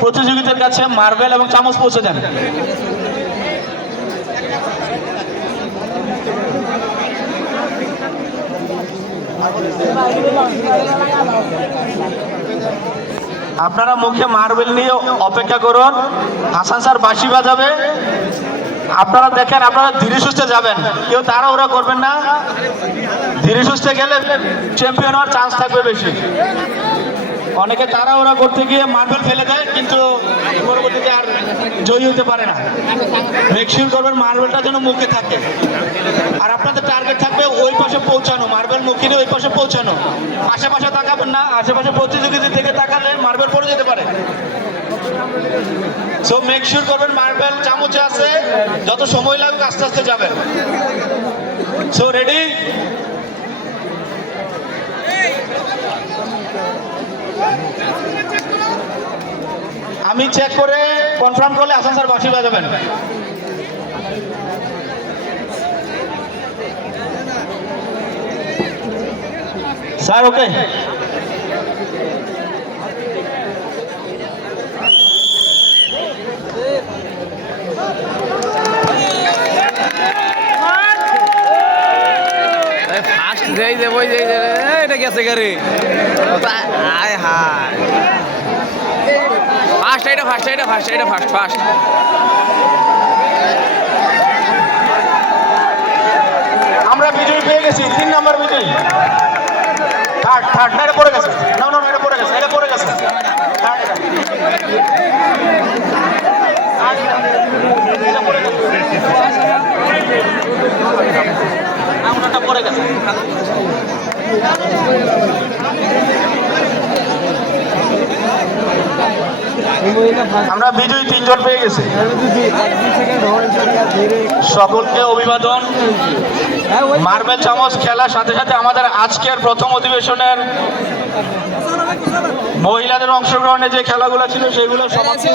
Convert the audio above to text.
প্রতিযোগিতার কাছে মার্বেল এবং চামচ পৌঁছে দেন। আপনারা মুখে মার্বেল নিয়ে অপেক্ষা করুন। হাসান স্যার বাঁশি বাজাবে। আপনারা দেখেন, আপনারা ধীরে সুস্থে যাবেন। কেউ তারা ওরা করবেন না। ধীরে সুস্থে গেলে চ্যাম্পিয়ন হওয়ার চান্স থাকবে বেশি। অনেকে তারা ওরা করতে গিয়ে মার্বেল ফেলে দেয়, কিন্তু পরবর্তীতে আর জয়ী হতে পারে না। মেকশিওর করবেন মার্বেলটা যেন মুখে থাকে। আর আপনাদের টার্গেট থাকবে ওই পাশে পৌঁছানো মার্বেল মুখে ওই পাশে পৌঁছানো। আশেপাশে তাকাবেন না, আশেপাশে প্রতিযোগিতা থেকে তাকালে মার্বেল পড়ে যেতে পারে। সো মেক করবেন মার্বেল চামচে আছে, যত সময় লাগবে আস্তে আস্তে যাবেন। সো রেডি আমি চেক করে কনফার্ম করলে আসান স্যার বাসি বাজাবেন। স্যার ওকে ফার্স্ট যেই যে বই যেই যে এটা গেছে গাড়ি। আয় হায়। ফার্স্ট এটা ফার্স্ট এটা ফার্স্ট এটা ফার্স্ট ফার্স্ট আমরা বিজয়ী পেয়ে গেছি তিন নাম্বার বিজয়ী। থার্ড থার্ড এটা পড়ে গেছে। না না এটা পড়ে গেছে এটা পড়ে গেছে। গেছে। না, পড়ে গেছে আমরা বিজয়ী তিনজন পেয়ে গেছি। সকলকে অভিবাদন। মার্বেল চামচ খেলার সাথে সাথে আমাদের আজকের প্রথম অধিবেশনের মহিলাদের অংশগ্রহণে যে খেলাগুলো ছিল, সেগুলো সমাপ্তি